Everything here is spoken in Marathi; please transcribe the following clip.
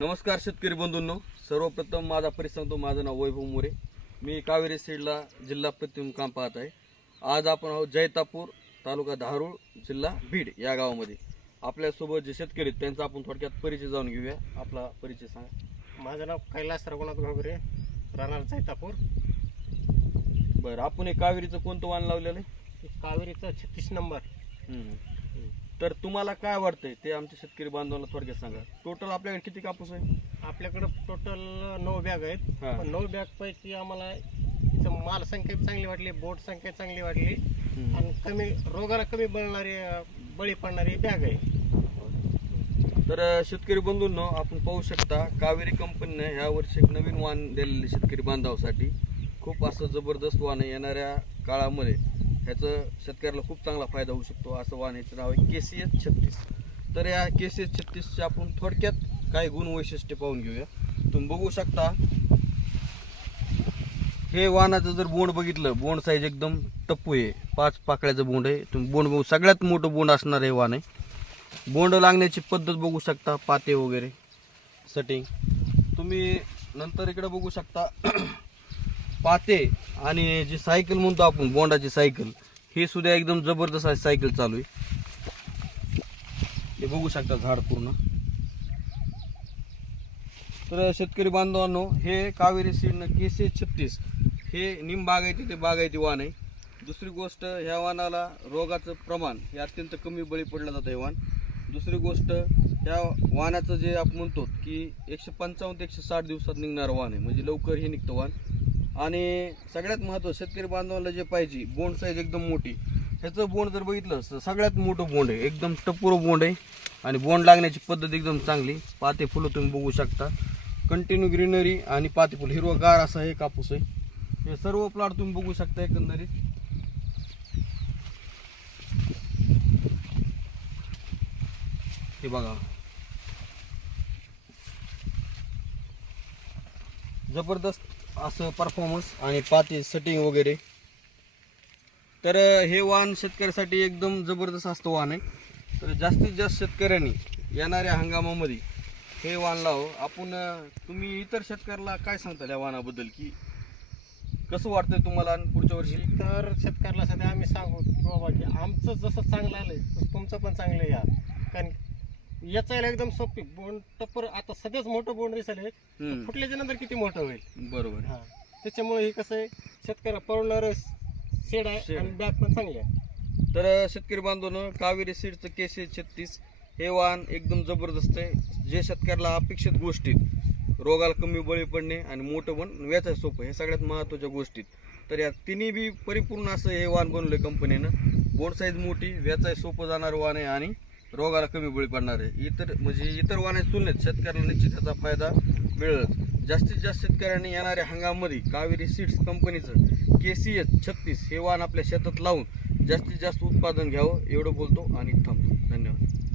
नमस्कार शेतकरी बंधूंनो, सर्वप्रथम माझा परिचय सांगतो. माझं नाव वैभव मोरे. मी कावेरी सीडला जिल्हा प्रतिनिधी काम पाहत आहे. आज आपण आहोत जैतापूर तालुका धारूर जिल्हा बीड या गावामध्ये. आपल्यासोबत जे शेतकरी आहेत त्यांचा आपण थोडक्यात परिचय जाणून घेऊया. आपला परिचय सांगा. माझं नाव कैलास रघुनाथ घोगरे, राहणार जैतापूर. बरं, आपण हे कावेरीचं कोणतं वाण लावलेलं आहे? कावेरीचा 36 नंबर. तर तुम्हाला काय वाटतंय ते आमच्या शेतकरी बांधवांना थोडक्यात सांगा. टोटल आपल्याकडे किती कापूस आहे? आपल्याकडं टोटल 9 बॅग आहेत. हा. पण 9 बॅग पैकी आम्हाला इथं माल संख्या चांगली वाटली, बोट संख्या चांगली वाटली आणि रोगाला कमी बळी पडणारी बॅग आहे. तर शेतकरी बंधूंनो, आपण पाहू शकता कावेरी कंपनीने ह्या वर्षी एक नवीन वाण दिलेले शेतकरी बांधवासाठी. खूप असं जबरदस्त वाण आहे. येणाऱ्या काळामध्ये ह्याचं शेतकऱ्याला खूप चांगला फायदा होऊ शकतो. असं वाण याचं नाव आहे KCS 36. तर या KCS 36चे आपण थोडक्यात काही गुण वैशिष्ट्य पाहून घेऊया. तुम्ही बघू शकता हे वाणाचं जर बोंड बघितलं, बोंड साईज एकदम टप्पू आहे. 5 पाकळ्याचं बोंड आहे. तुम्ही बोंड बघू, सगळ्यात मोठं बोंड असणार हे वाण आहे. बोंड लागण्याची पद्धत बघू शकता, पाते वगैरे सेटिंग. तुम्ही नंतर इकडे बघू शकता पाते आणि जी सायकल म्हणतो आपण बोंडाची सायकल, हे सुद्धा एकदम जबरदस्त आहे. सायकल चालू आहे, हे बघू शकता झाड पूर्ण. तर शेतकरी बांधवांनो, हे कावेरी सीडनं KCS 36 हे निम बागायती ते बागायती वाण आहे. दुसरी गोष्ट, ह्या वाणाला रोगाचं प्रमाण हे अत्यंत कमी बळी पडलं जातं हे वाण. दुसरी गोष्ट, ह्या वाणाचं जे आपण म्हणतो की 155 ते 160 दिवसात निघणारं वाण आहे, म्हणजे लवकर हे निघतं वाण. आणि सगळ्यात महत्त्वाचं, शेतकरी बांधवाला जे पाहिजे, बोंड साईज एकदम मोठी. ह्याचं बोंड जर बघितलं तर सगळ्यात मोठं बोंड आहे, एकदम टपोरं बोंड आहे आणि बोंड लागण्याची पद्धत एकदम चांगली. पाते फुलं तुम्ही बघू शकता, कंटिन्यू ग्रीनरी आणि पाते फुलं, हिरवगार असा हे कापूस आहे. हे सर्व प्लॉट तुम्ही बघू शकता एकंदरीत. हे बघा, जबरदस्त असं परफॉर्मन्स आणि पाते सेटिंग वगैरे. तर हे वाण शेतकऱ्यासाठी एकदम जबरदस्त असतं वाण आहे. तर जास्तीत जास्त शेतकऱ्यांनी येणाऱ्या हंगामामध्ये हे वाण लावं. तुम्ही इतर शेतकऱ्याला काय सांगता या वाणाबद्दल, की कसं वाटतंय तुम्हाला आणि पुढच्या वर्षी? तर शेतकऱ्याला सध्या आम्ही सांगू की बाबा की आमचं जसं चांगलं आलंय तसं तुमचं पण चांगलं या. कारण याचायला एकदम सोपी बोंड टप्पर, आता सध्याच मोठं बोंड दिसले, फुटल्याच्या नंतर किती मोठं होईल. बरोबर. हा, त्याच्यामुळे हे कसं आहे, शेतकऱ्याला परवडणारं शेड आहे आणि बॅग पण चांगली आहे. तर शेतकरी बांधवांनो, कावेरी सीडचं KCS 36 हे वाण एकदम जबरदस्त आहे. जे शेतकऱ्याला अपेक्षित गोष्टीत, रोगाला कमी बळी पडणे आणि मोठं पण वेचाय सोपं, हे सगळ्यात महत्त्वाच्या गोष्टीत. तर या तिन्ही बी परिपूर्ण असं हे वाण बनवलं कंपनीनं. बोंड साईज मोठी, वेचाय सोपं जाणारं वाण आहे आणि रोगाला कमी बळी पडणार आहे. इतर वाणाच्या तुलनेत शेतकऱ्याला निश्चित त्याचा फायदा मिळेल. जास्तीत जास्त शेतकऱ्यांनी येणाऱ्या हंगामामध्ये कावेरी सीड्स कंपनीचं KCS 36 हे वाण आपल्या शेतात लावून जास्तीत जास्त उत्पादन घ्यावं, एवढं बोलतो आणि थांबतो. धन्यवाद.